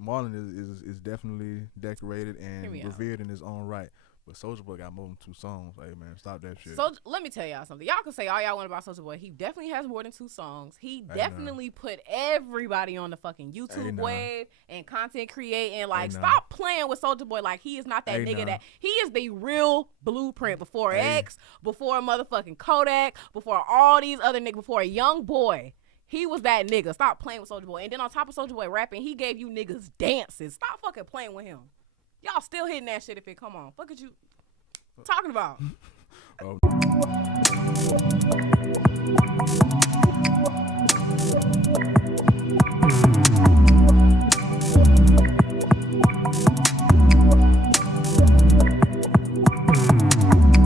Marlon is definitely decorated Hear and me out. revered in his own right. But Soulja Boy got more than 2 songs. Hey man, stop that shit. So let me tell y'all something. Y'all can say all y'all want about Soulja Boy. He definitely has more than 2 songs. He Hey nah. definitely put everybody on the fucking Hey YouTube nah. wave and content creating. Like, Hey nah. stop playing with Soulja Boy. Like, he is not that Hey nigga nah. that he is the real blueprint before Hey. X, before motherfucking Kodak, before all these other niggas, before a young boy. He was that nigga. Stop playing with Soulja Boy. And then on top of Soulja Boy rapping, he gave you niggas dances. Stop fucking playing with him. Y'all still hitting that shit if it come on. Fuck is you talking about? Oh.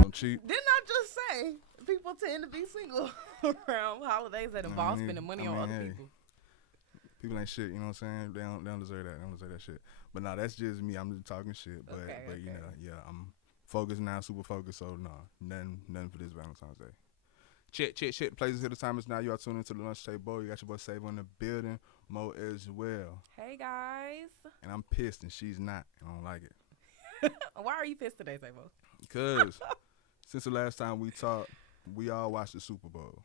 Don't cheat. Didn't I just say people tend to be single around holidays that involve spending money on other people? People ain't shit, you know what I'm saying? They don't deserve that. They don't deserve that shit. But nah, that's just me. I'm just talking shit. But Okay. you know, yeah, I'm focused now, super focused. So nah, nothing for this Valentine's Day. Shit. Places here. The time is now. You are tuning into the lunch table. You got your boy Save on the building, Mo as well. Hey guys. And I'm pissed, and she's not. And I don't like it. Why are you pissed today, Sabo? Because since the last time we talked, we all watched the Super Bowl.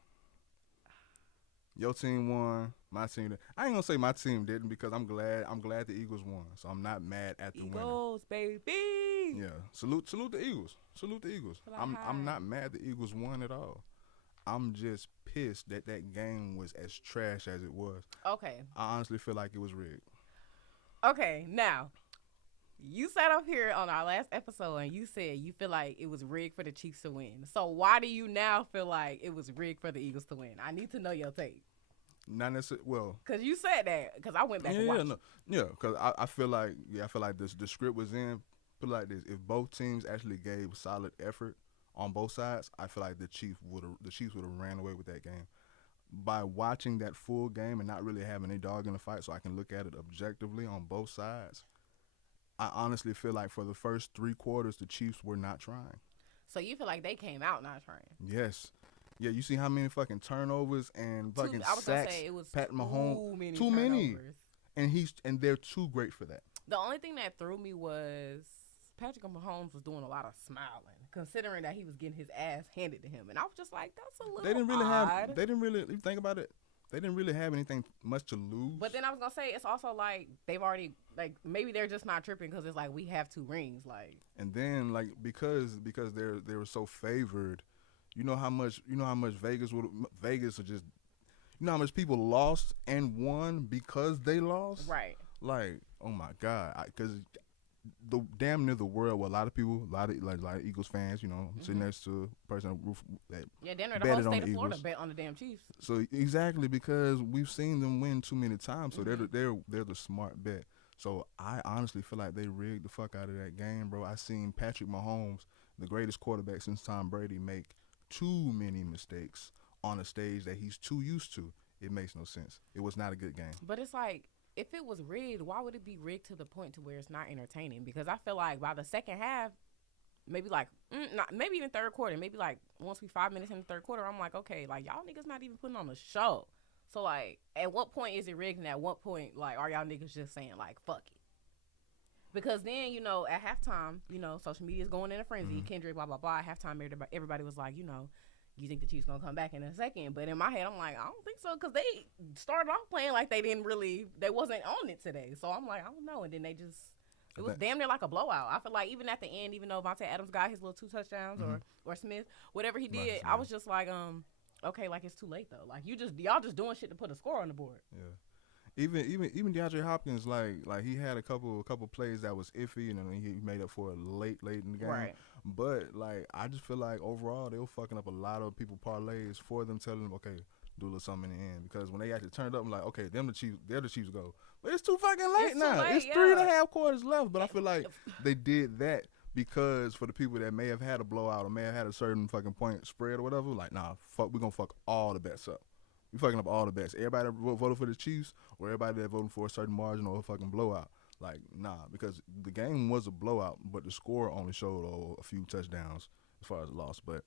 Your team won. My team didn't. I ain't gonna say my team didn't because I'm glad the Eagles won. So I'm not mad at the winner. Eagles, baby. Yeah. Salute the Eagles. Salute the Eagles. I'm not mad the Eagles won at all. I'm just pissed that game was as trash as it was. Okay. I honestly feel like it was rigged. Okay, now, you sat up here on our last episode and you said you feel like it was rigged for the Chiefs to win. So why do you now feel like it was rigged for the Eagles to win? I need to know your take. Not necessarily. Well, because you said that. Because I went back and watched. Because I feel like the script was in. Put it like this: if both teams actually gave solid effort on both sides, I feel like the Chiefs would have ran away with that game. By watching that full game and not really having a dog in the fight, so I can look at it objectively on both sides, I honestly feel like for the first 3 quarters, the Chiefs were not trying. So you feel like they came out not trying? Yes. Yeah, you see how many fucking turnovers and fucking I was sacks. Gonna say it was Pat Mahomes. Too many. And they're too great for that. The only thing that threw me was Patrick Mahomes was doing a lot of smiling, considering that he was getting his ass handed to him, and I was just like, that's a little. They didn't really odd. if you think about it, they didn't really have anything much to lose. But then I was gonna say it's also like they've already maybe they're just not tripping because it's like we have 2 rings And then because they were so favored. You know how much Vegas are just, you know how much people lost and won because they lost? Right. Like, oh my God. Because the damn near the world, well, a lot of Eagles fans, you know, sitting next to a person that damn near the whole state of Florida bet on the damn Chiefs. So exactly, because we've seen them win too many times, so they're the smart bet. So I honestly feel like they rigged the fuck out of that game, bro. I seen Patrick Mahomes, the greatest quarterback since Tom Brady, make too many mistakes on a stage that he's too used to. It makes no sense. It was not a good game. But it's like, if it was rigged, why would it be rigged to the point to where it's not entertaining? Because I feel like by the second half, maybe maybe even third quarter, maybe like once we 5 minutes in the third quarter, I'm like, okay, like y'all niggas not even putting on a show. So like, at what point is it rigged? And at what point, like, are y'all niggas just saying like, fuck it? Because then, you know, at halftime, you know, social media is going in a frenzy. Kendrick, blah, blah, blah. At halftime, everybody was like, you know, you think the Chiefs going to come back in a second. But in my head, I'm like, I don't think so. Because they started off playing like they wasn't on it today. So I'm like, I don't know. And then it was damn near like a blowout. I feel like even at the end, even though Vontae Adams got his little 2 touchdowns or Smith, whatever he did, I was just like, okay, like it's too late though. Like y'all just doing shit to put a score on the board. Yeah. Even DeAndre Hopkins, like he had a couple plays that was iffy, and then he made up for it late in the game. Right. But like I just feel like overall they were fucking up a lot of people parlays for them, telling them, okay, do a little something in the end, because when they actually turned up, I'm like, okay, they're the Chiefs go. But it's too fucking late now. It's 3.5 quarters left. But I feel like they did that because for the people that may have had a blowout or may have had a certain fucking point spread or whatever, like, nah, fuck, we're gonna fuck all the bets up. We fucking up all the bets. Everybody that voted for the Chiefs or everybody that voted for a certain margin or a fucking blowout. Like, nah, because the game was a blowout, but the score only showed a few touchdowns as far as the loss. But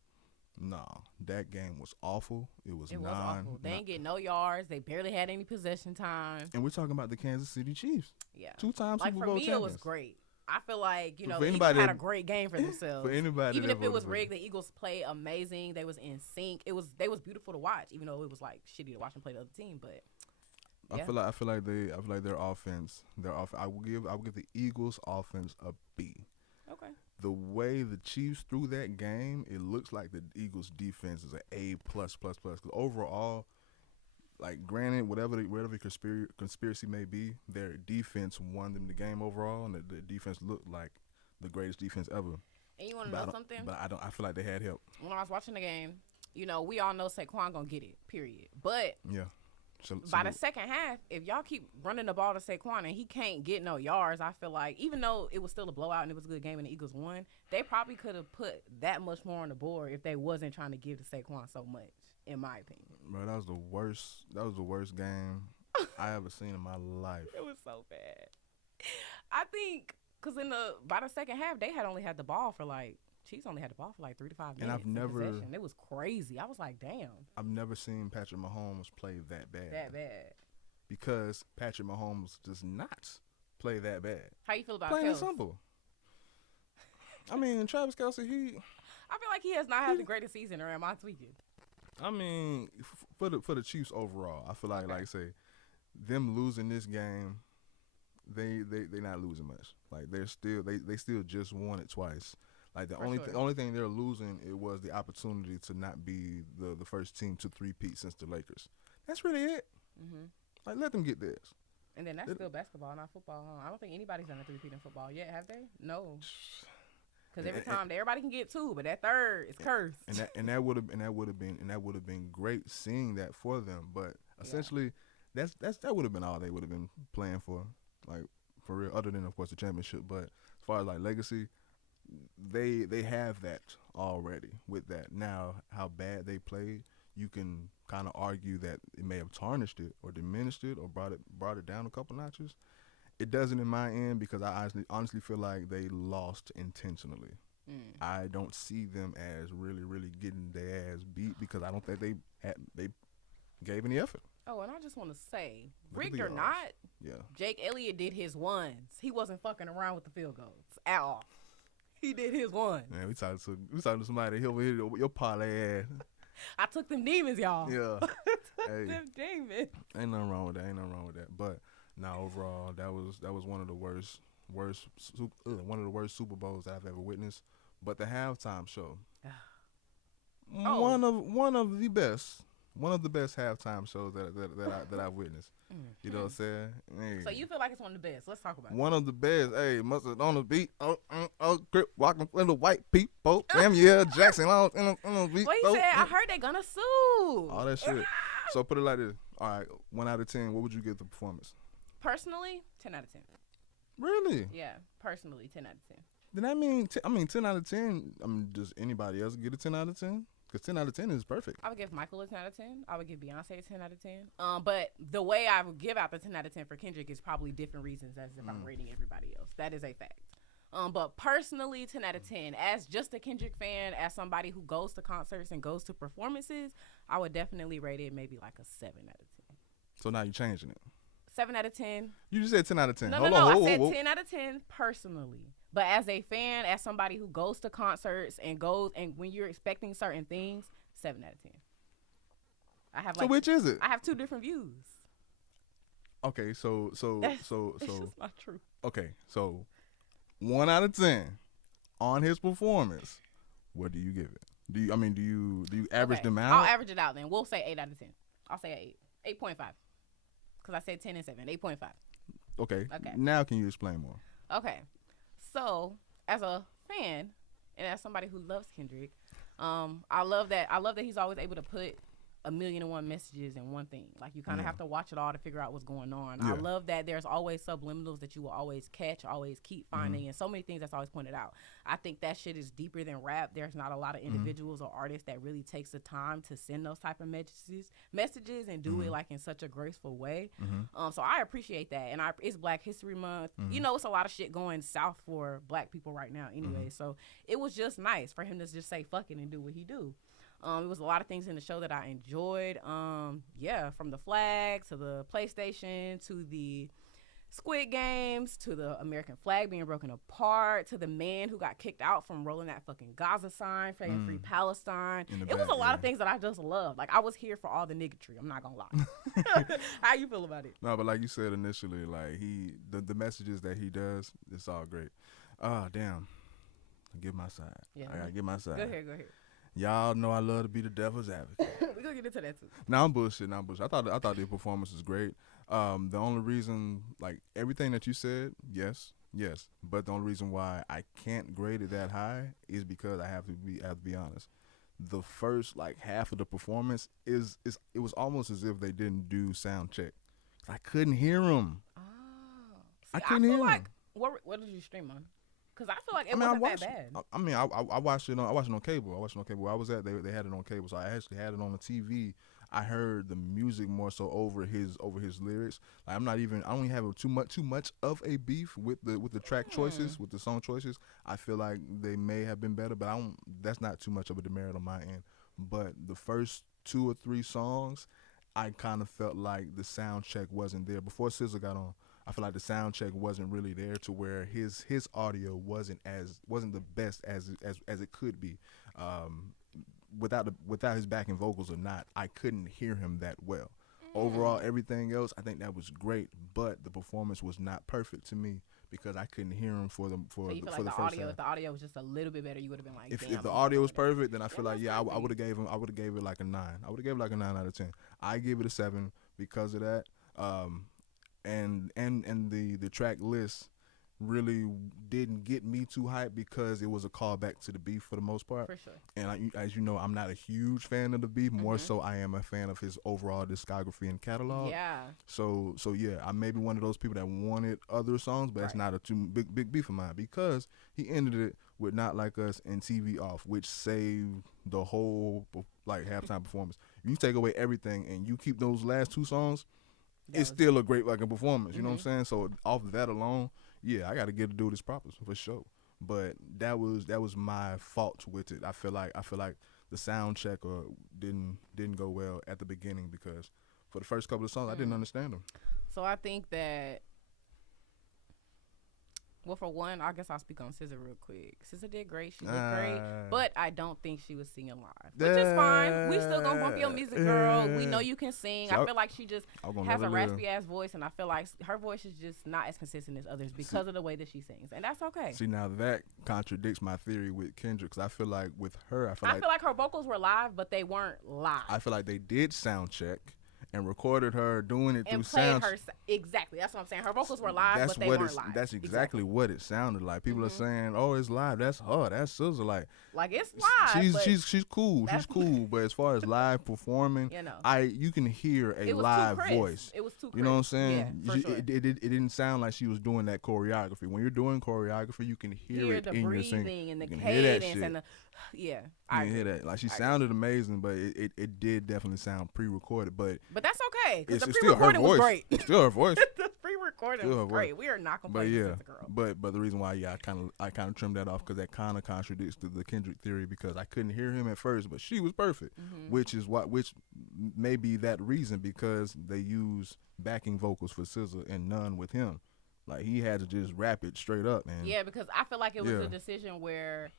No, that game was awful. It was awful. They didn't get no yards. They barely had any possession time. And we're talking about the Kansas City Chiefs. Yeah. 2-time Super Bowl champions. For me, it was great. I feel like, the For Eagles had a great game for themselves. For anybody, even if it was rigged, the Eagles played amazing. They was in sync. They was beautiful to watch, even though it was like shitty to watch them play the other team. But yeah. I feel like their offense. I will give the Eagles offense a B. Okay. The way the Chiefs threw that game, it looks like the Eagles defense is an A+++. Because overall, like granted, whatever the conspiracy may be, their defense won them the game overall, and the defense looked like the greatest defense ever. And you want to know something? But I feel like they had help. When I was watching the game, we all know Saquon gonna get it. Period. But yeah. By the second half, if y'all keep running the ball to Saquon and he can't get no yards, I feel like even though it was still a blowout and it was a good game and the Eagles won, they probably could have put that much more on the board if they wasn't trying to give to Saquon so much, in my opinion. Bro, that was the worst game I ever seen in my life. It was so bad. I think because by the second half, they had only had the ball for Chiefs only had the ball for 3 to 5 minutes. And I've never. It was crazy. I was like, damn. I've never seen Patrick Mahomes play that bad. That bad. Because Patrick Mahomes does not play that bad. How you feel about Plain Kels? and simple. I mean, Travis Kelce, I feel like he has not had the greatest season, or am I tweaking? I mean, for the Chiefs overall, I feel like, like I say, them losing this game, they not losing much. Like they still just won it twice. Like the only thing they're losing, it was the opportunity to not be the first team to three-peat since the Lakers. That's really it. Mm-hmm. Like let them get theirs. And then that's still basketball, not football. Huh? I don't think anybody's done a three-peat in football yet, have they? No. Because every time everybody can get two, but that third is cursed. And that would have been great seeing that for them. But essentially, that would have been all they would have been playing for, like for real. Other than of course the championship, but as far as like legacy, they have that already. With that now, how bad they played, you can kind of argue that it may have tarnished it or diminished it or brought it down a couple notches. It doesn't in my end because I honestly feel like they lost intentionally. I don't see them as really, really getting their ass beat because I don't think they gave any effort. Oh, and I just want to say, rigged or not, Jake Elliott did his ones. He wasn't fucking around with the field goals at all. He did his ones. Man, we talking to somebody over here, your parlay ass. I took them demons, y'all. Yeah. Hey, them demons. Ain't nothing wrong with that. But now overall, that was one of the worst Super Bowls that I've ever witnessed. But the halftime show, one of the best halftime shows that I've witnessed. You know what I'm saying? Hey. So you feel like it's one of the best? Let's talk about it. One of the best. Hey, mustard on the beat. Grip walking with the white people. Samuel Jackson on the beat. What he said? I heard they gonna sue. All that shit. So put it like this. All right, 1 out of 10. What would you give the performance? Personally, 10 out of 10. Really? Yeah, personally, 10 out of 10. Then I mean 10 out of 10. I mean, does anybody else get a 10 out of 10? Because 10 out of 10 is perfect. I would give Michael a 10 out of 10. I would give Beyonce a 10 out of 10. But the way I would give out the 10 out of 10 for Kendrick is probably different reasons as if I'm rating everybody else. That is a fact. But personally, 10 out of 10. As just a Kendrick fan, as somebody who goes to concerts and goes to performances, I would definitely rate it maybe like a 7 out of 10. So now you're changing it. 7 out of 10. You just said 10 out of 10. No, I said 10 out of 10 personally. But as a fan, as somebody who goes to concerts and when you're expecting certain things, 7 out of 10. So which is it? I have two different views. Okay, so it's just not true. Okay, so 1 out of 10 on his performance. What do you give it? Do you average them out? I'll average it out then. We'll say 8 out of 10. I'll say 8. 8.5. Because I said 10 and 7. 8.5. Okay. Now can you explain more? Okay. So, as a fan and as somebody who loves Kendrick, I love that he's always able to put 1,000,001 messages in one thing. Like, you kind of have to watch it all to figure out what's going on. Yeah. I love that there's always subliminals that you will always catch, always keep finding, and so many things that's always pointed out. I think that shit is deeper than rap. There's not a lot of individuals or artists that really takes the time to send those type of messages and do it like in such a graceful way. So I appreciate that. And it's Black History Month. You know, it's a lot of shit going south for Black people right now anyway. So it was just nice for him to just say fuck it and do what he do. It was a lot of things in the show that I enjoyed. Yeah, from the flag to the PlayStation to the Squid Games to the American flag being broken apart to the man who got kicked out from rolling that fucking Gaza sign saying free Palestine. It was a lot of things that I just loved. Like, I was here for all the niggatry. I'm not gonna lie. How you feel about it? No, but like you said initially, like the messages that he does, it's all great. Damn. Give my side. Yeah. I gotta give my side. Go ahead. Y'all know I love to be the devil's advocate. We're gonna get into that too. Nah, I'm bullshit. I thought their performance was great. The only reason, like everything that you said, yes. But the only reason why I can't grade it that high is because I have to be honest. The first like half of the performance it was almost as if they didn't do sound check. I couldn't hear them. Oh, I couldn't hear them. What did you stream on? Because I feel like it wasn't that bad. I watched it on cable. Where I was at, they had it on cable, so I actually had it on the TV. I heard the music more so over his lyrics. Like, I don't even have too much of a beef with the track choices, with the song choices. I feel like they may have been better, but that's not too much of a demerit on my end. But the first 2 or 3 songs, I kind of felt like the sound check wasn't there. Before SZA got on, I feel like the sound check wasn't really there to where his audio wasn't the best as it could be. Without his backing vocals or not, I couldn't hear him that well. Overall, everything else, I think that was great, but the performance was not perfect to me because I couldn't hear him for the first audio. half. If the audio was just a little bit better, you would have been like, if the audio was perfect, then I feel like I would have gave it like a 9. I would have gave it like a 9 out of 10. I give it a 7 because of that. And the track list really didn't get me too hyped because it was a callback to the beef for the most part. For sure. And as you know, I'm not a huge fan of the beef. More so, I am a fan of his overall discography and catalog. Yeah. So yeah, I may be one of those people that wanted other songs, but that's not a too big beef of mine because he ended it with Not Like Us and TV Off, which saved the whole like halftime performance. If you take away everything and you keep those last 2 songs, it's still a great fucking performance. You know what I'm saying? So off of that alone, yeah, I got to give the dude his props for sure. But that was my fault with it. I feel like the sound check didn't go well at the beginning because for the first couple of songs I didn't understand them. So I think that. Well, for one, I guess I'll speak on SZA real quick. SZA did great. She did great. But I don't think she was singing live. Which is fine. We still going to bump your music, girl. We know you can sing. I feel like she just has a raspy-ass voice, and I feel like her voice is just not as consistent as others because of the way that she sings. And that's okay. See, now that contradicts my theory with Kendrick because I feel like with her, I feel like her vocals were live, but they weren't live. I feel like they did sound check and recorded her doing it and through sound. Exactly. That's what I'm saying. Her vocals were live, but they weren't live. That's exactly what it sounded like. People are saying, "Oh, it's live." That's her. That's SZA. Like it's live. She's cool. She's cool. But as far as live performing, you can hear a live voice. It was too crisp. You know what I'm saying? Yeah, for sure. It didn't sound like she was doing that choreography. When you're doing choreography, you can hear it the in your breathing singing. and the you cadence and the I hear that. Like she sounded amazing, but it did definitely sound pre-recorded. But that's okay because the it's still her pre-recording voice. was great. It's still her voice. The pre-recording was great. We are not complaining. But the reason why I kind of trimmed that off because that kind of contradicts the Kendrick theory because I couldn't hear him at first, but she was perfect, which may be that reason because they use backing vocals for SZA and none with him. Like he had to just rap it straight up, man. Yeah, because I feel like it was a decision where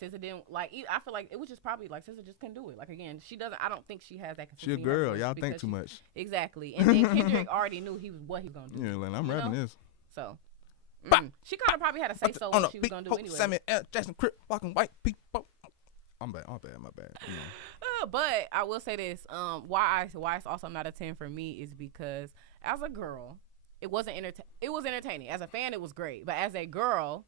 SZA didn't like. I feel like it was just probably like SZA just couldn't do it. Like again, she doesn't. I don't think she has that. She a girl. Y'all think too much. Exactly, and then Kendrick already knew what he was gonna do. Yeah, like I'm rapping this. So she kind of probably had to say so what she was gonna do anyway. Samuel L. Jackson, Crip, walking white people. I'm bad. My bad. But I will say this. Why it's also not a 10 for me is because as a girl, it wasn't It was entertaining. As a fan, it was great. But as a girl.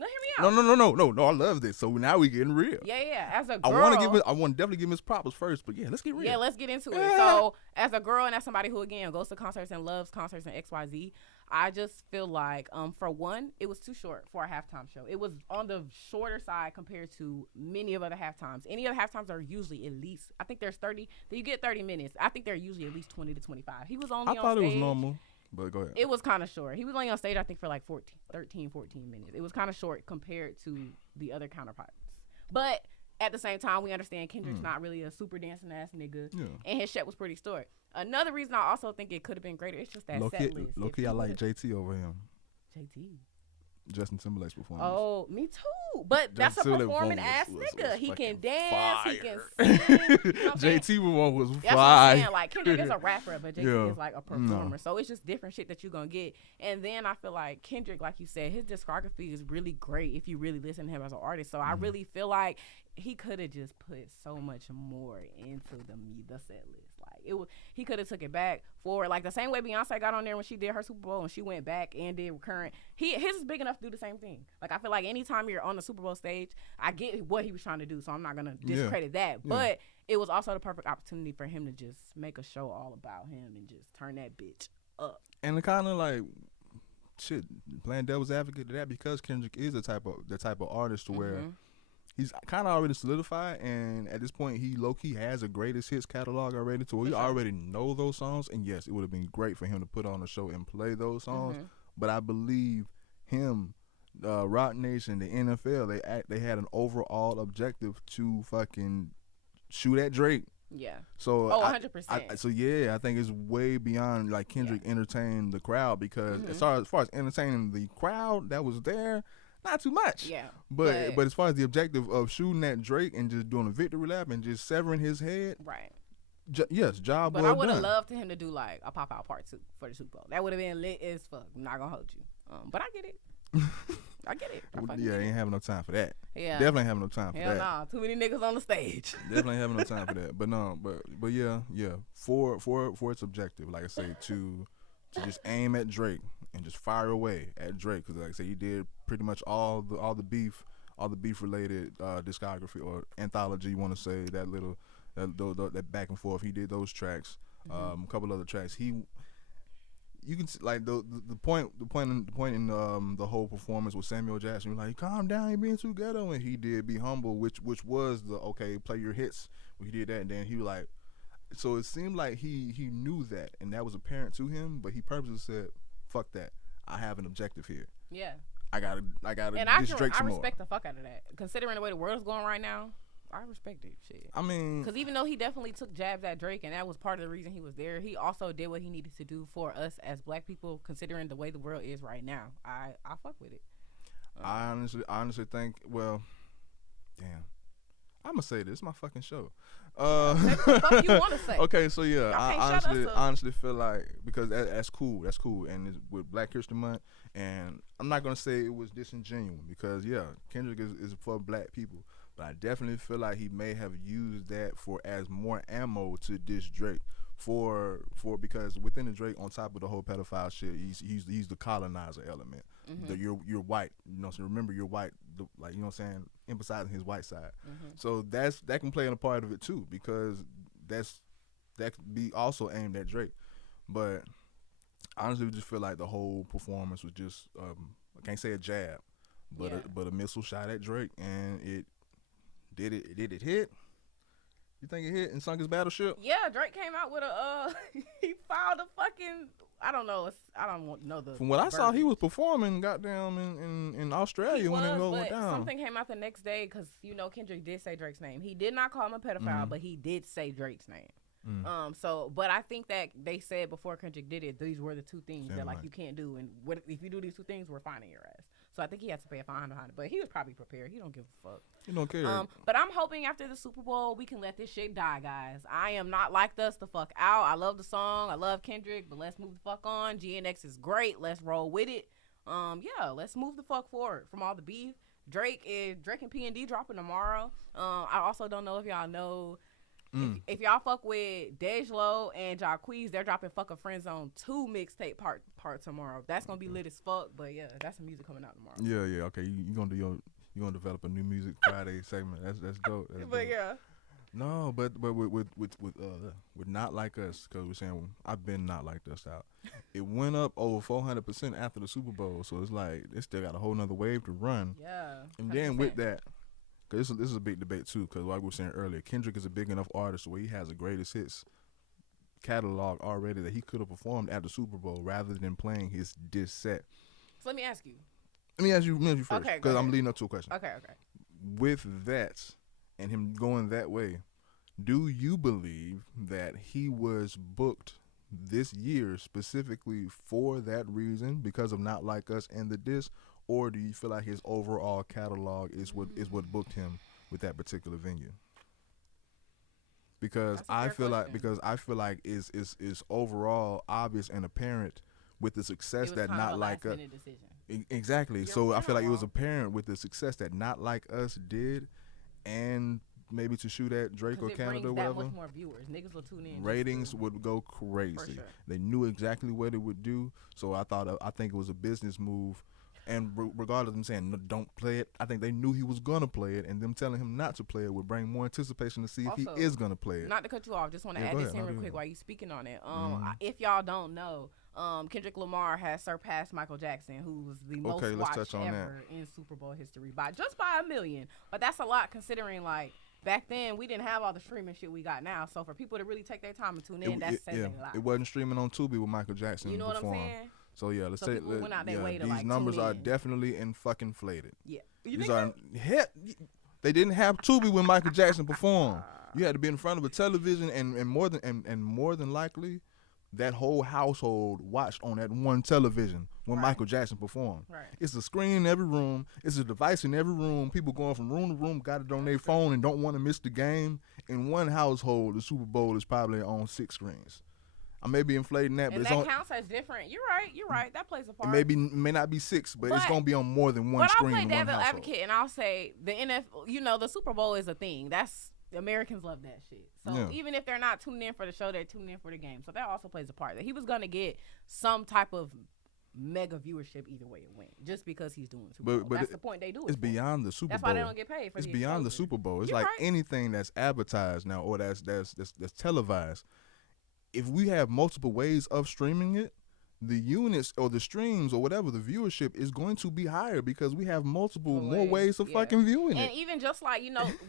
No, hear me out. No. I love this. So now we getting real. Yeah. As a girl, I want to definitely give Miss props first, but yeah, let's get real. Yeah, let's get into it. So as a girl and as somebody who again goes to concerts and loves concerts and XYZ, I just feel like for one, it was too short for a halftime show. It was on the shorter side compared to many of other halftimes. Any other halftimes are usually at least I think there's 30. You get 30 minutes. I think they're usually at least 20 to 25. He was only on stage. I thought it was normal. But go ahead. It was kind of short. He was only on stage, I think, for like 14 minutes. It was kind of short compared to the other counterparts. But at the same time, we understand Kendrick's not really a super dancing ass nigga, and his shit was pretty short. Another reason I also think it could have been greater, it's just that set list. Low key, I like JT over him. JT. Justin Timberlake's performance. Oh, me too. But that's a performing ass nigga. He can dance. Fire. He can sing. You know JT one was that's fire. what I'm saying. Like Kendrick is a rapper, but JT is like a performer. So it's just different shit that you're gonna get. And then I feel like Kendrick, like you said, his discography is really great if you really listen to him as an artist. So I really feel like he could have just put so much more into the set list. He could have took it back forward, like the same way Beyonce got on there when she did her Super Bowl and she went back and did recurrent. His is big enough to do the same thing. Like I feel like anytime you're on the Super Bowl stage, I get what he was trying to do, so I'm not gonna discredit that. But it was also the perfect opportunity for him to just make a show all about him and just turn that bitch up. And the kind of like shit, playing devil's advocate to that, because Kendrick is the type of artist to where he's kind of already solidified, and at this point, he low-key has a greatest hits catalog already, so we already know those songs, and yes, it would have been great for him to put on a show and play those songs, but I believe him, Roc Nation, the NFL, they had an overall objective to fucking shoot at Drake. Yeah. So 100%. So yeah, I think it's way beyond like Kendrick entertaining the crowd, because as far as entertaining the crowd that was there, not too much. Yeah. But as far as the objective of shooting at Drake and just doing a victory lap and just severing his head, right. Yes, job but well I would have done. loved him to do like a pop out part 2 for the Super Bowl. That would have been lit as fuck. I'm not gonna hold you. But I get it. I get it. Ain't having no time for that. Yeah. Definitely ain't having no time for Hell that. nah. Too many niggas on the stage. Definitely having no time for that. But no, but yeah. For its objective, like I say, to just aim at Drake and just fire away at Drake, because like I say, he did pretty much all the beef related discography or anthology. You want to say that back and forth. He did those tracks, a couple other tracks. You can see, like the point in the whole performance with Samuel Jackson, like, calm down, you're being too ghetto, and he did Be Humble, which was the play your hits. He did that, and then he was like, so it seemed like he knew that, and that was apparent to him, but he purposely said, fuck that, I have an objective here. Yeah. I gotta and diss Drake some more. I respect the fuck out of that. Considering the way the world's going right now, I respect it. Shit. I mean, because even though he definitely took jabs at Drake, and that was part of the reason he was there, he also did what he needed to do for us as black people, considering the way the world is right now. I fuck with it. I honestly think, well, damn, I'm gonna say this. It's my fucking show. Say what the fuck you want to say. Okay, so yeah, I honestly feel like, because that's cool, and it's with Black History Month, and I'm not gonna say it was disingenuous, because yeah, Kendrick is for black people, but I definitely feel like he may have used that as more ammo to diss Drake for because within the Drake, on top of the whole pedophile shit, he's the colonizer element. You're white, you know. So remember, you're white, like, you know what I'm saying, emphasizing his white side. So that can play in a part of it too, because that could be also aimed at Drake. But honestly, we just feel like the whole performance was just I can't say a jab, but a missile shot at Drake, and did it hit? You think it hit and sunk his battleship? Yeah, Drake came out with he filed a fucking, I don't know the. From what I saw, he was performing goddamn in Australia when it went down. Something came out the next day, because you know Kendrick did say Drake's name. He did not call him a pedophile, but he did say Drake's name. But I think that they said before Kendrick did it, these were the two things that like you can't do, and if you do these two things, we're fining your ass. So I think he has to pay a fine behind it, but he was probably prepared. He don't give a fuck. He don't care. But I'm hoping after the Super Bowl we can let this shit die, guys. I am not like us the fuck out. I love the song. I love Kendrick, but let's move the fuck on. GNX is great. Let's roll with it. Let's move the fuck forward from all the beef. Drake and P&D dropping tomorrow. I also don't know if y'all know. If y'all fuck with Dejlo and Jacquees, they're dropping Fuck a Friend Zone 2 mixtape part tomorrow. That's gonna be lit as fuck. But yeah, that's some music coming out tomorrow. Yeah. Okay, you gonna develop a new music Friday segment. That's dope. That's but dope. Yeah. No, but with Not Like Us, because we're saying I've been Not Like Us out. It went up over 400% after the Super Bowl, so it's like it still got a whole nother wave to run. Yeah. 100%. And then with that, because this is a big debate too, because like we were saying earlier, Kendrick is a big enough artist where he has a greatest hits catalog already that he could have performed at the Super Bowl rather than playing his diss set. So let me ask you. Let me ask you first, Okay, because I'm leading up to a question. Okay. With that, and him going that way, do you believe that he was booked this year specifically for that reason, because of Not Like Us and the diss, or do you feel like his overall catalog is what booked him with that particular venue? Because I feel like is overall obvious and apparent with the success that Not Like Us. Exactly. So I feel like it was apparent with the success that Not Like Us did, and maybe to shoot at Drake or Canada or whatever. That much more viewers. Niggas will tune in. Ratings would go crazy. Sure. They knew exactly what it would do. So I think it was a business move. And regardless of them saying, no, don't play it, I think they knew he was going to play it, and them telling him not to play it would bring more anticipation to see if he is going to play it. Not to cut you off, just want to add this in real quick while you speaking on it. If y'all don't know, Kendrick Lamar has surpassed Michael Jackson, who was the most watched ever in Super Bowl history by 1 million. But that's a lot considering, like, back then we didn't have all the streaming shit we got now. So for people to really take their time and tune in, that's saying a lot. It wasn't streaming on Tubi with Michael Jackson. You know what I'm saying? So yeah, let's say these numbers are definitely fucking inflated. Yeah, they didn't have Tubi when Michael Jackson performed. You had to be in front of a television, and more than likely, that whole household watched on that one television when Michael Jackson performed. Right. It's a screen in every room. It's a device in every room. People going from room to room, got it on their phone and don't want to miss the game. In one household, the Super Bowl is probably on 6 screens. I may be inflating that, but that counts as different. You're right. That plays a part. It may not be 6, but it's gonna be on more than one screen. But I'll play devil advocate, and I'll say the NFL. The Super Bowl is a thing. That's Americans love that shit. So even if they're not tuned in for the show, they're tuned in for the game. So that also plays a part. That he was gonna get some type of mega viewership either way it went, just because he's doing Super Bowl. But that's the point they do. It's beyond the Super Bowl. That's why they don't get paid for. It's beyond the Super Bowl. It's anything that's advertised now or that's televised. If we have multiple ways of streaming it, the units or the streams or whatever, the viewership is going to be higher because we have more ways of fucking viewing it. And even just like,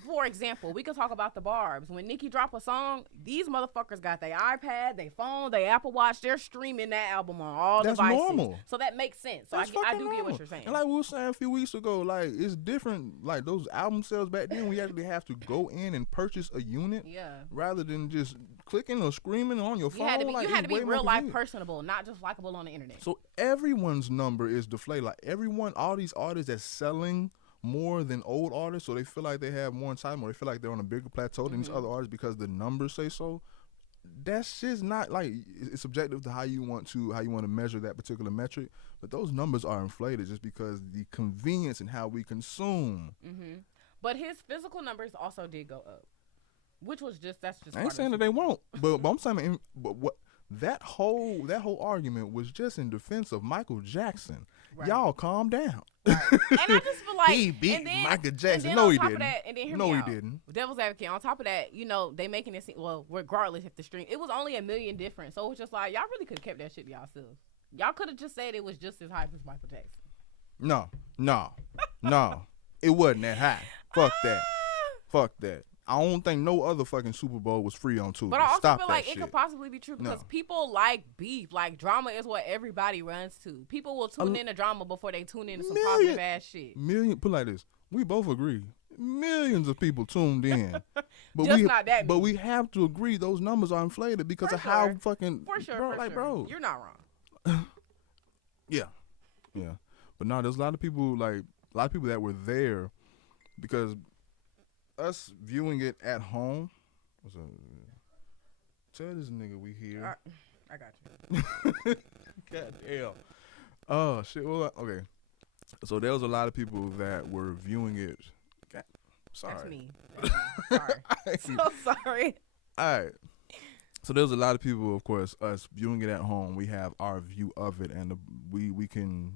for example, we could talk about the Barbs. When Nicki drop a song, these motherfuckers got their iPad, their phone, their Apple Watch. They're streaming that album on all devices. That's normal. So that makes sense. So I do get what you're saying. And like we were saying a few weeks ago, like it's different. Like those album sales back then, we actually have to go in and purchase a unit rather than just clicking or screaming on your phone. You had to be real life personable, not just likable on the internet. So everyone's number is deflated. Like all these artists that's selling more than old artists, so they feel like they have more time, or they feel like they're on a bigger plateau than these other artists because the numbers say so. That's just not like, it's subjective to how you want to measure that particular metric. But those numbers are inflated just because the convenience and how we consume. But his physical numbers also did go up. Which was that's just. I ain't saying that they won't, but I'm saying, what that whole argument was just in defense of Michael Jackson. Right. Y'all calm down. Right. And I just feel like he beat Michael Jackson. No, he didn't. He didn't. Devil's advocate. On top of that, they making it seem, well, regardless if the stream, it was only 1 million different. So it was just like, y'all really could have kept that shit to yourselves. Y'all could have just said it was just as high as Michael Jackson. No, it wasn't that high. Fuck that. I don't think no other fucking Super Bowl was free on Tubi. But I also feel like it could possibly be true because people like beef. Like, drama is what everybody runs to. People will tune in to drama before they tune in to some positive ass shit. Put it like this. We both agree. Millions of people tuned in. But not that many. But we have to agree those numbers are inflated because of how fucking... For sure, bro. You're not wrong. Yeah. But no, there's a lot of people that were there because... us viewing it at home. Tell this nigga we here. I got you. God damn. Oh shit. Well, okay. So there was a lot of people that were viewing it. God, sorry. That's me. Sorry. So sorry. All right. So there's a lot of people, of course, us viewing it at home. We have our view of it, and we can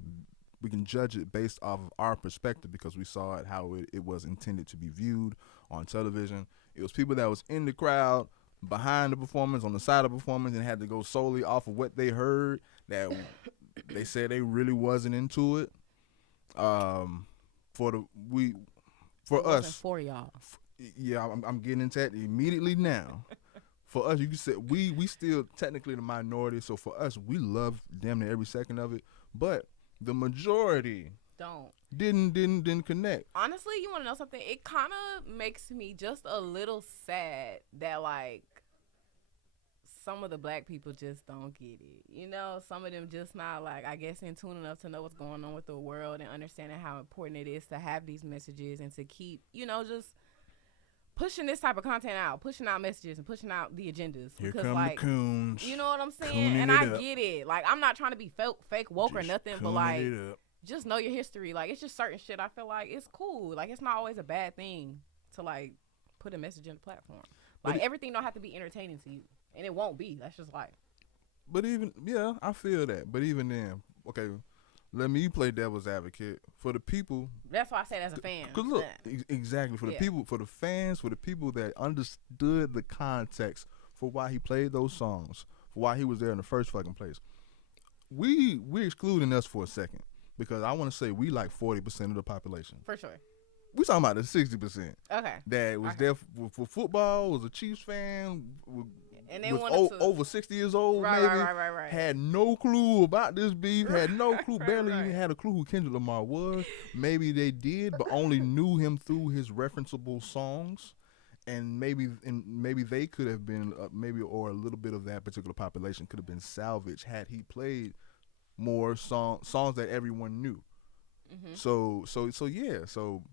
judge it based off of our perspective because we saw it how it was intended to be viewed on television. It was people that was in the crowd, behind the performance, on the side of the performance, and had to go solely off of what they heard that they said they really wasn't into it. For us. For y'all. Yeah, I'm getting into that immediately now. For us, you can say we still technically the minority, so for us, we love damn near every second of it. But the majority didn't connect. Honestly, you want to know something? It kind of makes me just a little sad that like some of the black people just don't get it. You know, some of them just not like, I guess, in tune enough to know what's going on with the world and understanding how important it is to have these messages and to keep, you know, just pushing this type of content out, pushing out messages and pushing out the agendas. Here because, come like, the coons. You know what I'm saying? Cooning And I up. get it. Like, I'm not trying to be fake woke Just or nothing, but cooning like, it up. just know your history. Like, it's just certain shit I feel like it's cool. Like, it's not always a bad thing to like put a message in the platform. Like, everything don't have to be entertaining to you, and it won't be. That's just life. But even, yeah, I feel that. But even then, okay, let me play devil's advocate for the people. That's why I said as a fan. Cause look, exactly for the people, for the fans, for the people that understood the context for why he played those songs, for why he was there in the first fucking place. We excluding us for a second because I want to say we like 40% of the population. For sure. We talking about the 60%. Okay. That was there for football, was a Chiefs fan. And they was over 60 years old, maybe. Right. Had no clue about this beef. Had no clue. Barely even had a clue who Kendrick Lamar was. Maybe they did, but only knew him through his referenceable songs. And maybe they could have been or a little bit of that particular population could have been salvaged had he played more songs that everyone knew. Mm-hmm. So yeah. So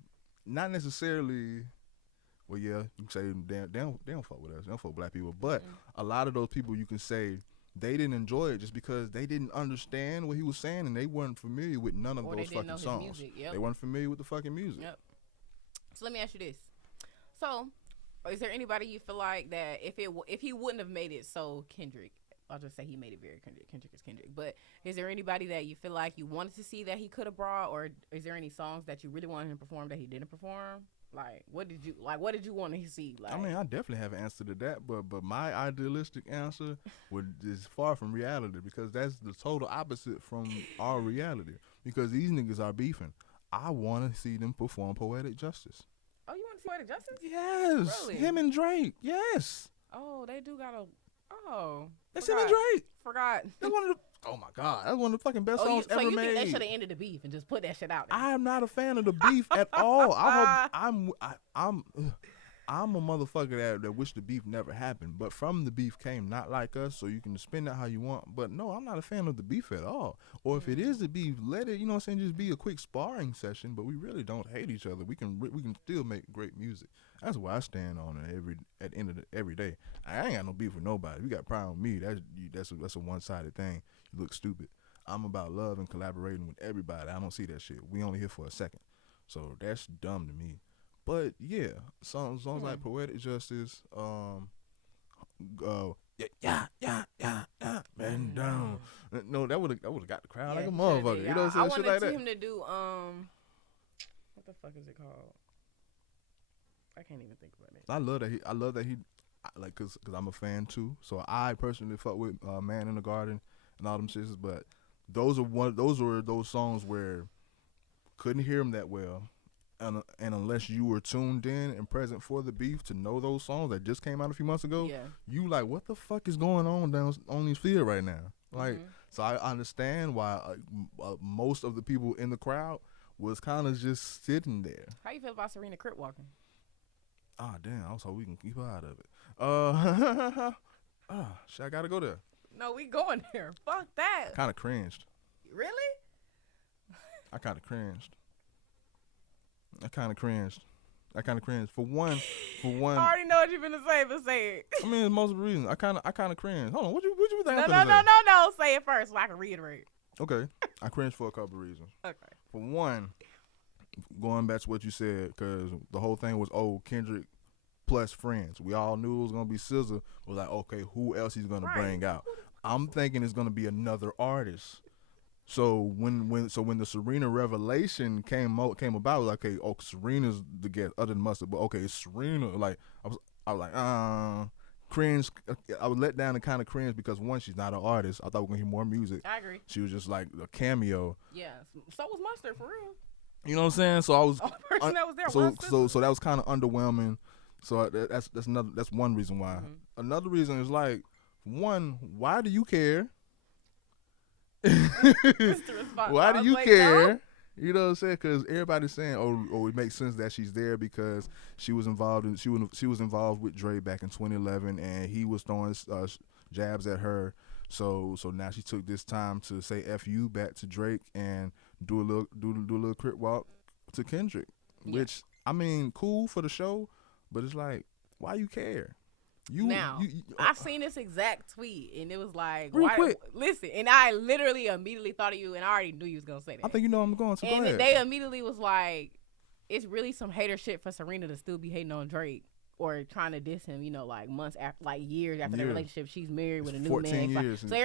not necessarily. Well, yeah, you can say they don't fuck with us. They don't fuck with black people. But a lot of those people, you can say they didn't enjoy it just because they didn't understand what he was saying and they weren't familiar with none of those fucking songs. They weren't familiar with the fucking music. Yep. So let me ask you this. So is there anybody you feel like that if he wouldn't have made it so Kendrick, I'll just say he made it very Kendrick. Kendrick is Kendrick. But is there anybody that you feel like you wanted to see that he could have brought, or is there any songs that you really wanted him to perform that he didn't perform? Like, what did you want to see? Like, I mean, I definitely have an answer to that, but my idealistic answer is far from reality because that's the total opposite from our reality. Because these niggas are beefing. I want to see them perform Poetic Justice. Oh, you want to see Poetic Justice? Yes. Really? Him and Drake. Yes. Oh, they do got a. Oh. That's him and Drake. Forgot. That's one of the. Oh my God, that's one of the fucking best songs ever made. So you think they should have ended the beef and just put that shit out there? I am not a fan of the beef at all. I'm a motherfucker that wish the beef never happened. But from the beef came Not Like Us, so you can spin that how you want. But no, I'm not a fan of the beef at all. Or if it is the beef, let it, you know what I'm saying, just be a quick sparring session. But we really don't hate each other. We can still make great music. That's why I stand on it at the end of every day. I ain't got no beef with nobody. If you got a problem with me, that's a one-sided thing. You look stupid. I'm about love and collaborating with everybody. I don't see that shit. We only here for a second. So that's dumb to me. But yeah, songs like Poetic Justice, bend down. No, that would have got the crowd like a motherfucker. You know what I'm saying? I wanted shit like that. him to do what the fuck is it called? I can't even think about it. I love that he like cause I'm a fan too. So I personally fuck with Man in the Garden and all them shits. But those were those songs where couldn't hear him that well. And unless you were tuned in and present for the beef to know those songs that just came out a few months ago, you like, what the fuck is going on down on these field right now? Like, so I understand why most of the people in the crowd was kind of just sitting there. How you feel about Serena Crip walking? Ah, damn, I was hoping we can keep her out of it. Shit, I gotta go there. No, we going there. Fuck that. I kind of cringed. Really? I kind of cringed. For one. I already know what you're gonna say, but say it. I mean, it's most of the reasons. I kind of cringed. Hold on, what you think? No. Say it first so I can reiterate. Okay, I cringed for a couple of reasons. Okay. For one, going back to what you said, because the whole thing was Kendrick plus friends. We all knew it was gonna be SZA. Was like, okay, who else he's gonna bring out? I'm thinking it's gonna be another artist. So when the Serena revelation came about, it was like, okay, Serena's the guest other than Mustard, but okay, it's Serena. Like I was like, cringe. I was let down and kind of cringe because one, she's not an artist. I thought we were gonna hear more music. I agree. She was just like a cameo. Yeah. So was Mustard for real. You know what I'm saying? So I was. The person that was there. So that was kind of underwhelming. So that's one reason why. Mm-hmm. Another reason is like, one, why do you care? Why do you care You know what I'm saying? Because everybody's saying, oh, it makes sense that she's there because she was involved with Dre back in 2011, and he was throwing jabs at her. So now she took this time to say "F you" back to Drake and do a little crit walk to Kendrick, which I mean, cool for the show, but it's like, why you care? I seen this exact tweet, and it was like, real quick. Listen, and I literally immediately thought of you, and I already knew you was gonna say that. I think you know I'm going to. And they immediately was like, it's really some hater shit for Serena to still be hating on Drake or trying to diss him, you know, like months after, like years after their relationship. She's married with a new 14 man. Years. So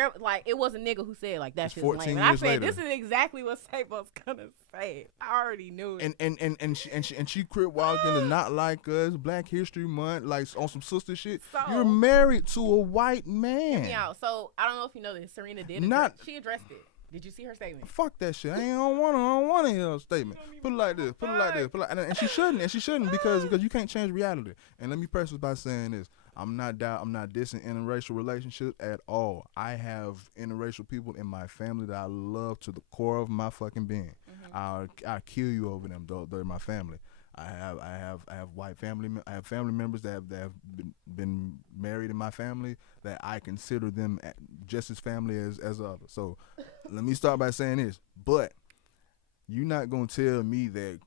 it was a nigga who said like that shit's lame. And I said, later. This is exactly what Sabo's gonna say. I already knew it. And she quit walking to Not Like Us, Black History Month, like on some sister shit. So, you're married to a white man. Hear me out. So I don't know if you know this. Serena did she addressed it. Did you see her statement? Fuck that shit. I don't want to hear a statement. Put it like this. And she shouldn't because you can't change reality. And let me preface this by saying this. I'm not dissing interracial relationships at all. I have interracial people in my family that I love to the core of my fucking being. I'll kill you over them. They're my family. I have white family. I have family members that have been married in my family that I consider them just as family as others. So let me start by saying this. But you're not gonna tell me that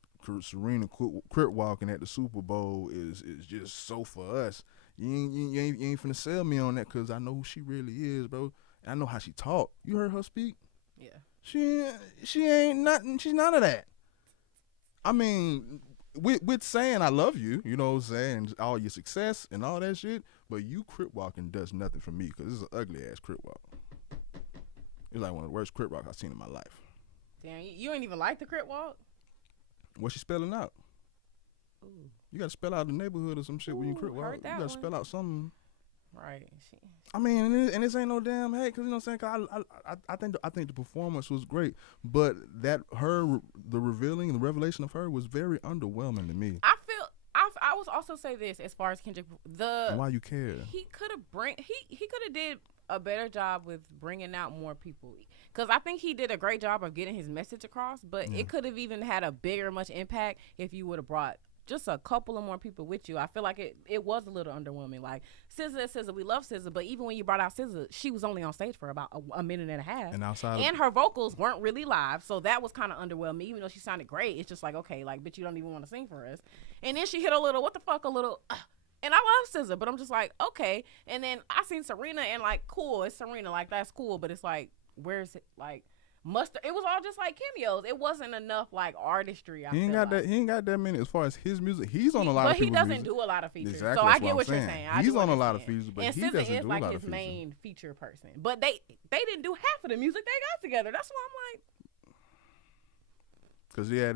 Serena crit walking at the Super Bowl is just so for us. You ain't finna sell me on that because I know who she really is, bro. And I know how she talk. You heard her speak? Yeah. She ain't nothing. She's none of that. I mean, with saying I love you, you know what I'm saying, all your success and all that shit, but you crit walking does nothing for me because this is an ugly ass crit walk. It's like one of the worst crit walks I've seen in my life. Damn, you ain't even like the crit walk? What's she spelling out? Ooh. You gotta spell out the neighborhood or some shit when you crit walk. You gotta spell out something. Right. I mean, and this ain't no damn hate, cause you know what I'm saying. Cause I think the performance was great, but the revelation of her was very underwhelming to me. I was also say this as far as Kendrick. Why you care? He could have did a better job with bringing out more people, because I think he did a great job of getting his message across. But it could have even had a bigger much impact if you would have brought just a couple of more people with you. I feel like it was a little underwhelming. Like SZA, we love SZA, but even when you brought out SZA, she was only on stage for about a minute and a half, and her vocals weren't really live, so that was kind of underwhelming. Even though she sounded great, it's just like, okay, like, bitch, you don't even want to sing for us. And then she hit a little and I love SZA, but I'm just like, okay. And then I seen Serena and like, cool, it's Serena, like that's cool, but it's like, where's it, like, it was all just like cameos. It wasn't enough like artistry. He ain't got that many as far as his music. He's on a lot of people's music. But he doesn't do a lot of features. Exactly, so I get what you're saying. He's on a lot of features, but and he doesn't do a lot of features. And SZA is like his main feature person. But they didn't do half of the music they got together. That's why I'm like, because he had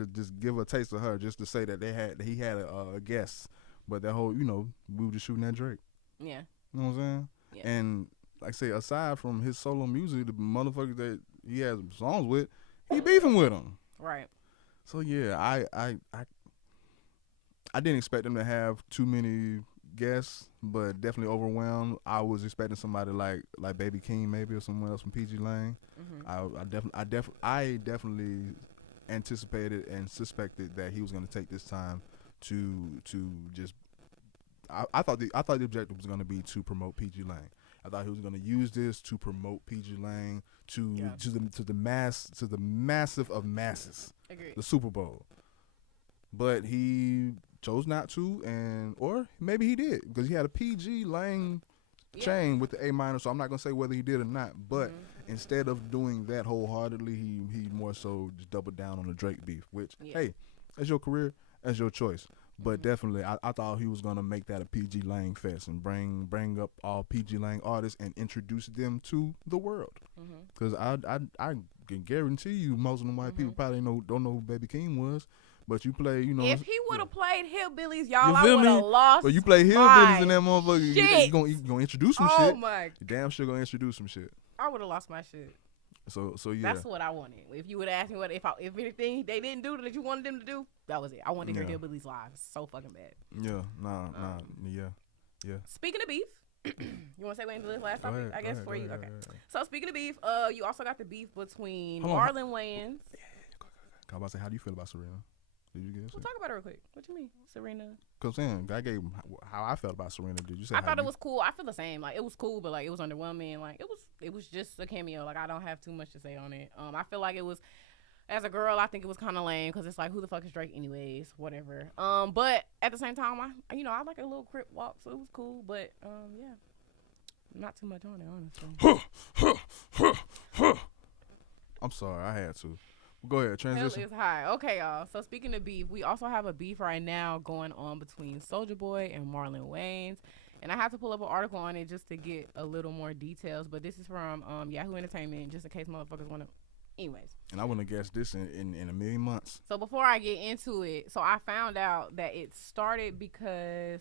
to just give a taste of her just to say that he had a guest. But that whole, you know, we were just shooting at Drake. Yeah. You know what I'm saying? Yeah. And like I say, aside from his solo music, the motherfuckers that he has songs with, he beefing with them. Right. So yeah, I didn't expect them to have too many guests, but definitely overwhelmed. I was expecting somebody like Baby King maybe or someone else from PG Lane. Mm-hmm. I definitely anticipated and suspected that he was going to take this time to just. I thought the objective was going to be to promote PG Lane. I thought he was going to use this to promote PG Lane to the massive of masses. Agreed. The Super Bowl. But he chose not to, or maybe he did because he had a PG Lane chain with the A minor. So I'm not going to say whether he did or not. But instead of doing that wholeheartedly, he more so just doubled down on the Drake beef. Which hey, that's your career, that's your choice. But definitely, I thought he was going to make that a PG Lane fest and bring up all PG Lane artists and introduce them to the world. Because I can guarantee you most of them white people probably don't know who Baby King was. But you play, you know. If he would have played Hillbillies, y'all, I would have lost. But you play Hillbillies in that motherfucker, you gonna introduce some shit. Oh my. You damn sure gonna introduce some shit. I would have lost my shit. So yeah. That's what I wanted. If you would have asked me if anything they didn't do that you wanted them to do, that was it. I wanted to hear Hillbillies live. It's so fucking bad. Yeah, nah, yeah. Speaking of beef, You want to say what in the last topic? I guess for you. Okay. So speaking of beef, you also got the beef between Marlon Wayans. I was about to say, how do you feel about Serena? Did you get? We'll talk about it real quick. What you mean, Serena? Because then I gave how I felt about Serena. Did you say? I thought it was cool. I feel the same. Like it was cool, but like it was underwhelming. Like it was just a cameo. Like I don't have too much to say on it. I feel like it was. As a girl, I think it was kind of lame because it's like, who the fuck is Drake anyways? Whatever. But at the same time, I like a little crip walk, so it was cool. But yeah, not too much on it, honestly. I'm sorry, I had to. Go ahead, transition. Hell is high. Okay, y'all. So speaking of beef, we also have a beef right now going on between Soulja Boy and Marlon Wayans. And I have to pull up an article on it just to get a little more details. But this is from Yahoo Entertainment, just in case motherfuckers want to. Anyways. And I wouldn't have guessed this in a million months. So before I get into it, so I found out that it started because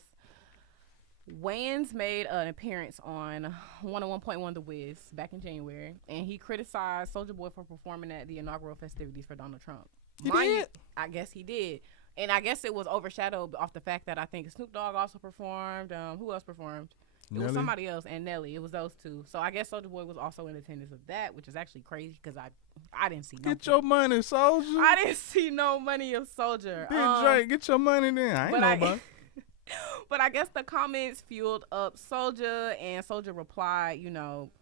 Wayans made an appearance on 101.1 The Wiz back in January, and he criticized Soulja Boy for performing at the inaugural festivities for Donald Trump. He did? I guess he did. And I guess it was overshadowed off the fact that I think Snoop Dogg also performed. Who else performed? It was somebody else, and Nelly. It was those two. So I guess Soulja Boy was also in attendance of that, which is actually crazy because I didn't see no. Get your money, Soulja. I didn't see no money of Soulja. Big Drake, get your money then. I ain't nobody. But I guess the comments fueled up Soulja, and Soulja replied,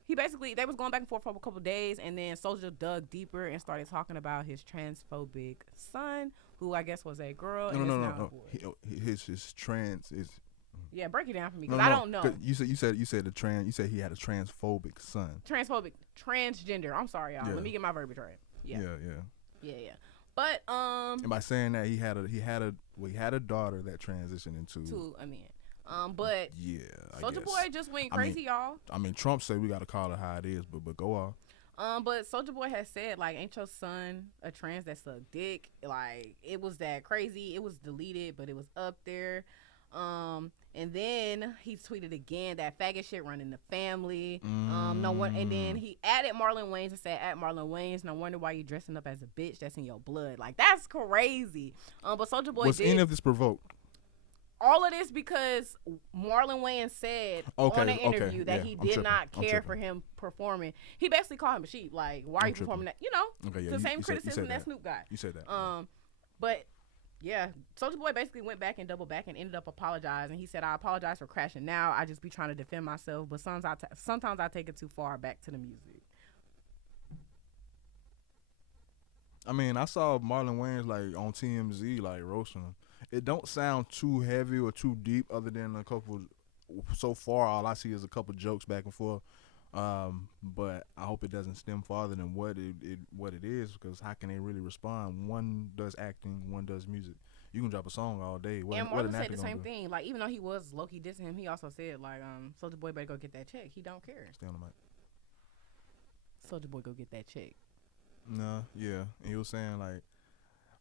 he basically, they was going back and forth for a couple of days, and then Soulja dug deeper and started talking about his transphobic son, who I guess was a girl. No. His trans is. Yeah, break it down for me because I don't know. You said you said he had a transphobic son. Transgender. I'm sorry, y'all. Yeah. Let me get my verbiage right. Yeah. But and by saying that he had a daughter that transitioned into a man. But yeah, Soulja Boy just went crazy, y'all. I mean, Trump said we got to call it how it is, but go on. But Soulja Boy has said, like, ain't your son a trans that suck dick? Like, it was that crazy. It was deleted, but it was up there. And then he tweeted again that faggot shit running the family. No one. And then he added Marlon Wayans and said, "At Marlon Wayans, no wonder why you dressing up as a bitch. That's in your blood." Like that's crazy. But Soulja Boy was any of this provoked? All of this because Marlon Wayans said on an interview that he did not care for him performing. He basically called him a sheep. Like, why are you performing that? The same criticism that Snoop got. You said that. But. Yeah, Soulja Boy basically went back and doubled back and ended up apologizing. He said, "I apologize for crashing now. I just be trying to defend myself, but sometimes I take it too far back to the music." I mean, I saw Marlon Wayans like on TMZ like roasting him. It don't sound too heavy or too deep, other than a couple. So far, all I see is a couple jokes back and forth. But I hope it doesn't stem farther than what it is, because how can they really respond? One does acting, one does music. You can drop a song all day. And Marlon said the same thing. Like, even though he was low-key dissing him, he also said, like, Soulja Boy better go get that check. He don't care. Stay on the mic. Soulja Boy go get that check. No, yeah. And he was saying, like,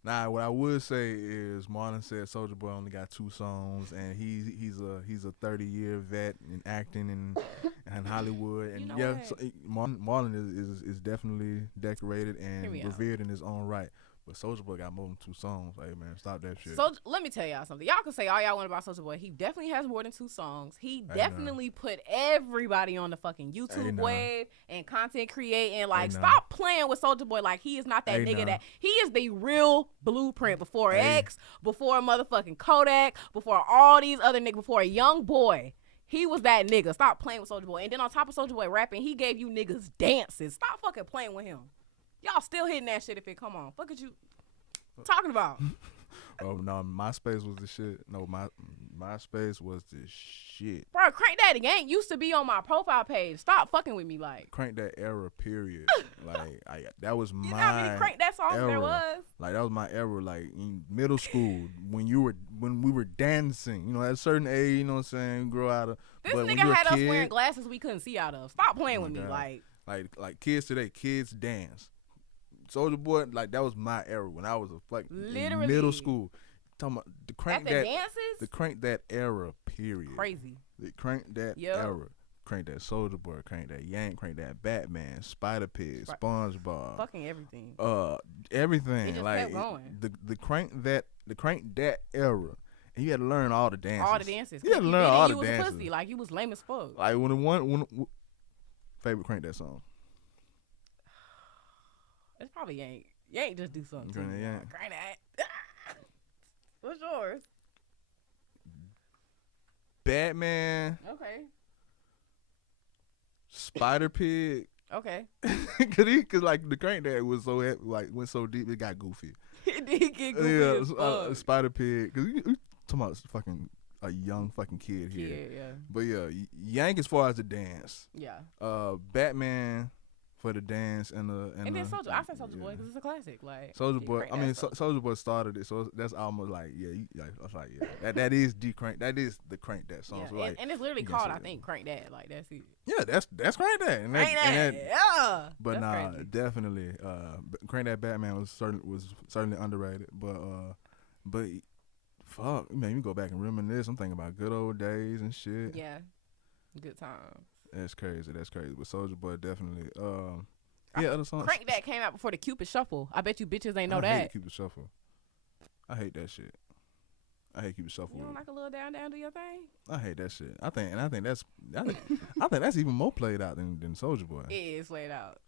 now, what I would say is Marlon said Soulja Boy only got 2 songs, and he's a 30-year vet in acting and Hollywood, and so Marlon is definitely decorated and revered in his own right. But Soulja Boy got more than 2 songs. Hey man, stop that shit. So let me tell y'all something. Y'all can say all y'all want about Soulja Boy. He definitely has more than 2 songs. He definitely put everybody on the fucking YouTube wave and content creating. Like, stop playing with Soulja Boy. Like, he is not that nigga that he is the real blueprint. Before X, before motherfucking Kodak, before all these other niggas, before a young boy. He was that nigga. Stop playing with Soulja Boy. And then on top of Soulja Boy rapping, he gave you niggas dances. Stop fucking playing with him. Y'all still hitting that shit if it come on. Fuck is you talking about? Oh no, MySpace was the shit. No, MySpace was the shit. Bro, Crank That Gang used to be on my profile page. Stop fucking with me, like. Crank That era, period. Like, that was my. You know how many Crank That songs there was? Like, that was my era. Like, in middle school, when we were dancing, at a certain age, you know what I'm saying, grow out of. This nigga had us wearing glasses we couldn't see out of. Stop playing with me, like. Like kids today, kids dance. Soulja Boy, like, that was my era when I was in middle school. Talking about the Crank That dances? The Crank That era, period. Crazy. The Crank That era. Crank That Soulja Boy, Crank That Yank, Crank That Batman, Spider Pig, SpongeBob. Fucking everything. Everything. It just like kept going. The Crank That era And you had to learn all the dances. All the dances. You had to learn all the dances. You was a pussy. dances. Like, you was lame as fuck. Like, favorite Crank That song? It's probably Yank. Yank just do something. Crank That Yank. Crank That. What's yours? Batman. Okay. Spider Pig. Okay. Cause like the Crank That was so heavy, like went so deep it got goofy. It did get goofy as fuck. Spider Pig. Cause you talking about fucking a young fucking kid here. Yeah. But yeah, Yank as far as the dance. Yeah. Batman for the dance and then Soulja. I said Soulja Boy because it's a classic. Like Soulja Boy. I mean, Soulja Boy started it, so that's almost like I was like that is the Crank. That is the Crank That song. Yeah. So like, and it's literally called, I think, Crank That. Like that's it. Yeah, that's Crank That. And Crank That. Yeah. But that's nah, crazy. definitely. Crank That Batman was certainly underrated. But fuck, man, you go back and reminisce. I'm thinking about good old days and shit. Yeah. Good times. That's crazy. But Soulja Boy definitely. Other songs. Crank That came out before the Cupid Shuffle. I bet you bitches ain't know I that. hate Cupid Shuffle. I hate that shit. I hate Cupid Shuffle. You don't like a little down, do your thing? I hate that shit. I think that's even more played out than Soulja Boy. It is played out.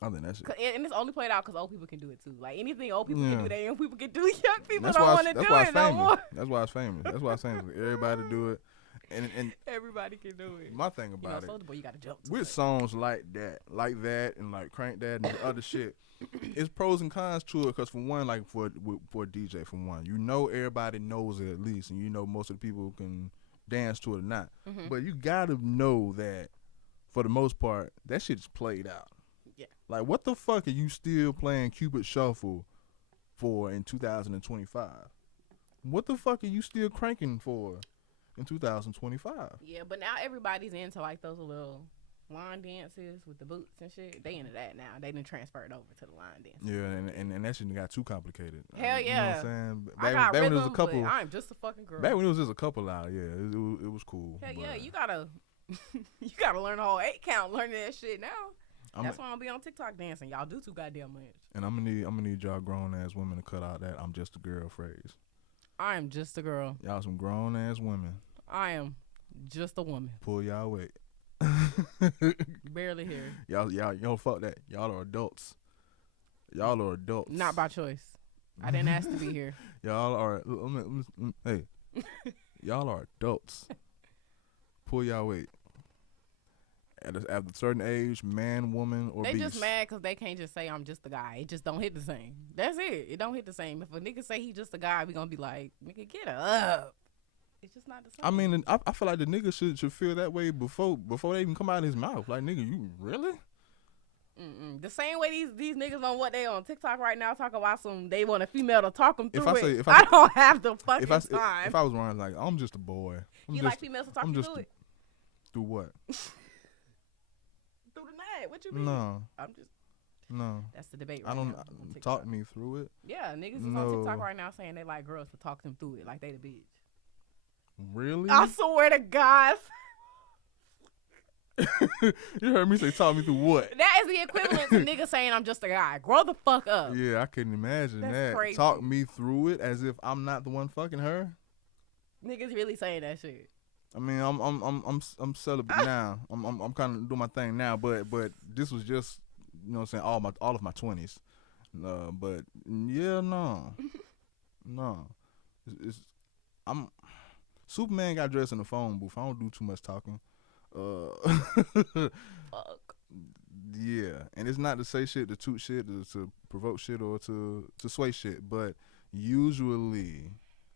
I think that shit. And it's only played out because old people can do it too. Like anything old people can do, that young people can do. Young people That's don't why want to do it no more. That's why it's famous. That's why it's famous. Everybody do it. And everybody can do it. my thing about Soulja Boy, you gotta jump to with it. songs like that, and like Crank That and other shit, it's pros and cons to it. Cause for one, like for a DJ, for one, everybody knows it at least, and most of the people can dance to it or not. Mm-hmm. But you gotta know that for the most part, that shit's played out. Yeah. Like, what the fuck are you still playing Cupid Shuffle for in 2025? What the fuck are you still cranking for in 2025? Yeah, but now everybody's into like those little line dances with the boots and shit. They into that now. They done transferred over to the line dance. Yeah, and that shit got too complicated. Hell yeah. You know what I'm saying? I got rhythm, when there was a couple, but I'm just a fucking girl. Back when it was just a couple out, yeah, it was cool. Hell yeah, you gotta you gotta learn the whole 8 count, learning that shit now. That's why I'm gonna be on TikTok dancing. Y'all do too goddamn much. And I'm gonna need y'all grown ass women to cut out that "I'm just a girl" phrase. I am just a girl. Y'all some grown ass women. I am just a woman. Pull y'all weight. Barely here. Y'all fuck that. Y'all are adults. Y'all are adults. Not by choice. I didn't ask to be here. Y'all are. Hey, y'all are adults. Pull y'all weight. At a certain age, man, woman, or they beast. just mad because they can't just say I'm just a guy. It just don't hit the same. That's it. It don't hit the same. If a nigga say he just a guy, we gonna be like, nigga, get up. It's just not the same. I mean, I feel like the nigga should feel that way before they even come out of his mouth. Like, nigga, you really? The same way these niggas on what they on TikTok right now talk about they want a female to talk them through I don't have the fucking time. If I was wrong, like, I'm just a boy. You like females to talk you through it? Through what? Through the night. What you mean? No. No. That's the debate right now. I don't now talk me through it. Yeah, niggas is on TikTok right now saying they like girls to talk them through it like they the bitch. Really? I swear to God. You heard me say talk me through what? That is the equivalent to niggas saying I'm just a guy. Grow the fuck up. Yeah, I couldn't imagine That's that. Crazy. Talk me through it as if I'm not the one fucking her. Niggas really saying that shit. I mean, I'm celibate now. I'm kind of doing my thing now, but this was just, you know what I'm saying, all of my 20s. But yeah, no. I'm Superman got dressed in the phone booth. I don't do too much talking. Fuck. Yeah, and it's not to say shit, to toot shit, to provoke shit, or to sway shit, but usually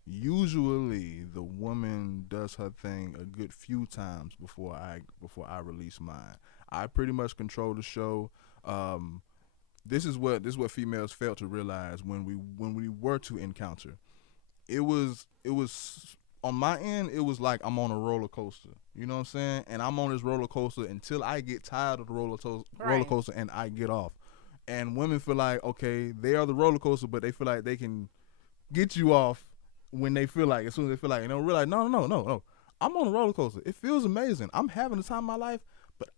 the woman does her thing a good few times before I release mine. I pretty much control the show. This is what females failed to realize when we were to encounter. It was on my end, it was like I'm on a roller coaster. You know what I'm saying? And I'm on this roller coaster until I get tired of the roller coaster and I get off. And women feel like, okay, they are the roller coaster, but they feel like they can get you off when they feel like, as soon as they feel like, and they'll realize, no. I'm on a roller coaster. It feels amazing. I'm having the time of my life, but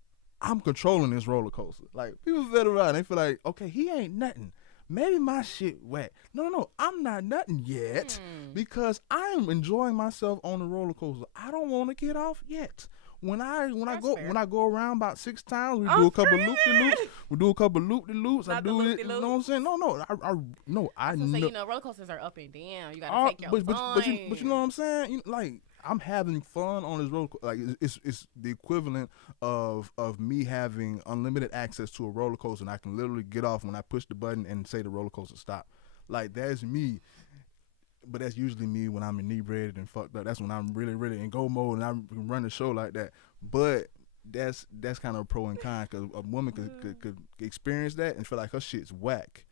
I'm controlling this roller coaster. Like, people feel around, they feel like, okay, he ain't nothing, maybe my shit whack. No, I'm not nothing yet because I am enjoying myself on the roller coaster. I don't want to get off yet. When I go around about 6 times, we do a couple loop de loops. We do a couple loop de loops. I do it. You know what I'm saying? No. I know. So roller coasters are up and down. You gotta take your time. But you know what I'm saying? Like I'm having fun on this roller coaster. Like it's the equivalent of me having unlimited access to a roller coaster, and I can literally get off when I push the button and say the roller coaster stop. Like that's me. But that's usually me when I'm inebriated and fucked up. That's when I'm really, really in go mode and I run the show like that. But that's kind of a pro and con because a woman could experience that and feel like her shit's whack.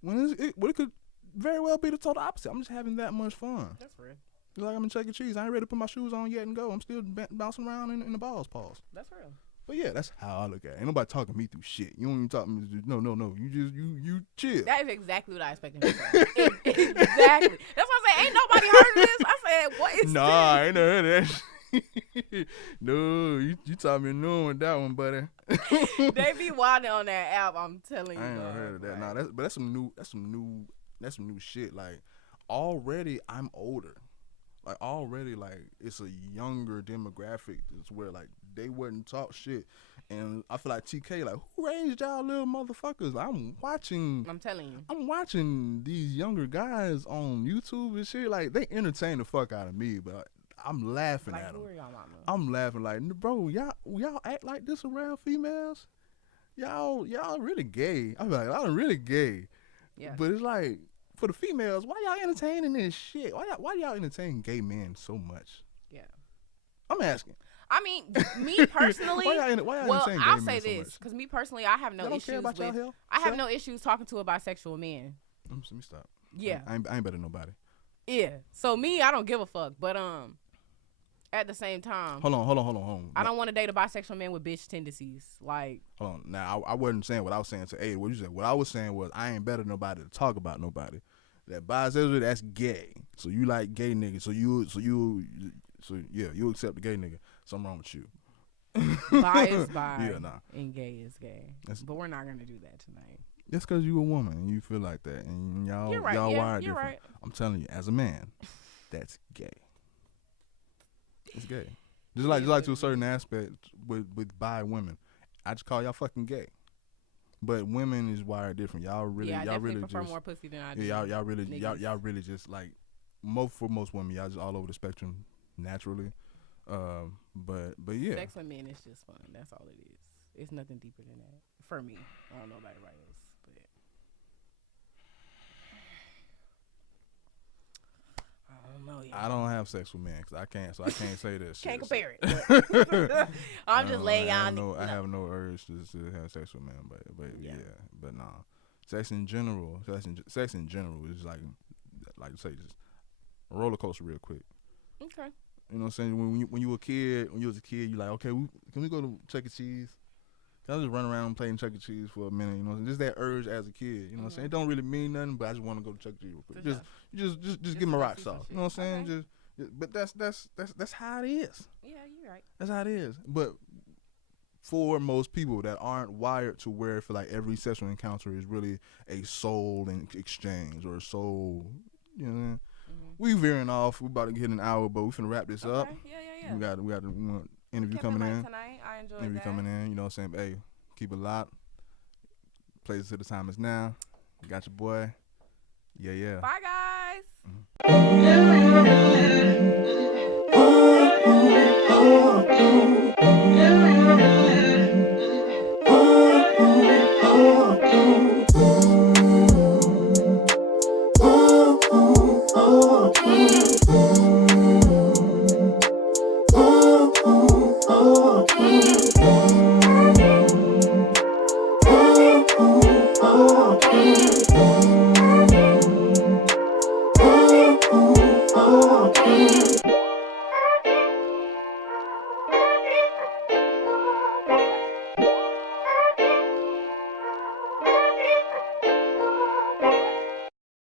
When it could very well be the total opposite. I'm just having that much fun. That's real. Like I'm in Chuck E. Cheese. I ain't ready to put my shoes on yet and go. I'm still bouncing around in the balls pause. That's real. But yeah, that's how I look at it. Ain't nobody talking me through shit. You don't even talk me. No. You chill. That is exactly what I expected him to say. Exactly. That's why I say ain't nobody heard this. I said, what is this? I ain't heard that. No, you taught me no on that one, buddy. They be wilding on that app. I'm telling you. I ain't heard of that. Nah, that's some new shit. Like already, I'm older. Like already, like it's a younger demographic. It's where like they wouldn't talk shit, and I feel like TK like who raised y'all little motherfuckers? Like, I'm telling you, I'm watching these younger guys on YouTube and shit. Like they entertain the fuck out of me, but I'm laughing at them. I'm laughing like, bro, y'all act like this around females. Y'all really gay. I'm like, y'all really gay. Yeah. But it's like. For the females, why y'all entertaining this shit? Why y'all entertaining gay men so much? Yeah. I'm asking. I mean, me personally, why y'all well, entertaining gay I'll men say so this, because me personally, I have no issues with. I have no issues talking to a bisexual man. Let me stop. Yeah. I ain't better than nobody. Yeah. So me, I don't give a fuck. But at the same time, hold on. I don't want to date a bisexual man with bitch tendencies. Like, hold on. Now I wasn't saying what I was saying to Aid. What you said? What I was saying was I ain't better than nobody to talk about nobody. That bisexual, that's gay. So you like gay niggas. So you accept the gay nigga. Something wrong with you. Bi is bi. Yeah, nah. And gay is gay. But we're not gonna do that tonight. That's because you a woman and you feel like that, and y'all wired different. Right. I'm telling you, as a man, that's gay. It's gay. Just like to a certain aspect with bi women. I just call y'all fucking gay. But women is wired different. Y'all really prefer more pussy than I do. Yeah, y'all really just like for most women, y'all just all over the spectrum naturally. But yeah. Sex with men is just fun. That's all it is. It's nothing deeper than that. For me. I don't know about everybody else. I don't have sex with men because I can't say this. Can't compare it. I'm just laying on. I have no urge to have sex with men, but nah. Sex in general is like you say, just a roller coaster real quick. Okay. You know what I'm saying? When you was a kid, you like, okay, can we go to Chuck E. Cheese? Can I just run around playing Chuck E. Cheese for a minute? You know, just that urge as a kid. You know what I'm saying? It don't really mean nothing, but I just want to go to Chuck E. Cheese real quick. Just give me a rocks off. You know what I'm saying? Okay. But that's how it is. Yeah, you're right. That's how it is. But for most people that aren't wired to where for like every sexual encounter is really a soul exchange or a soul, you know. We veering off. We about to get an hour, but we finna wrap this up. Yeah. We got interview coming in. Tonight. I enjoyed interview that. coming in. You know what I'm saying? Hey, keep it locked. Places to the time is now. You got your boy. Yeah. Bye, guys. Oh,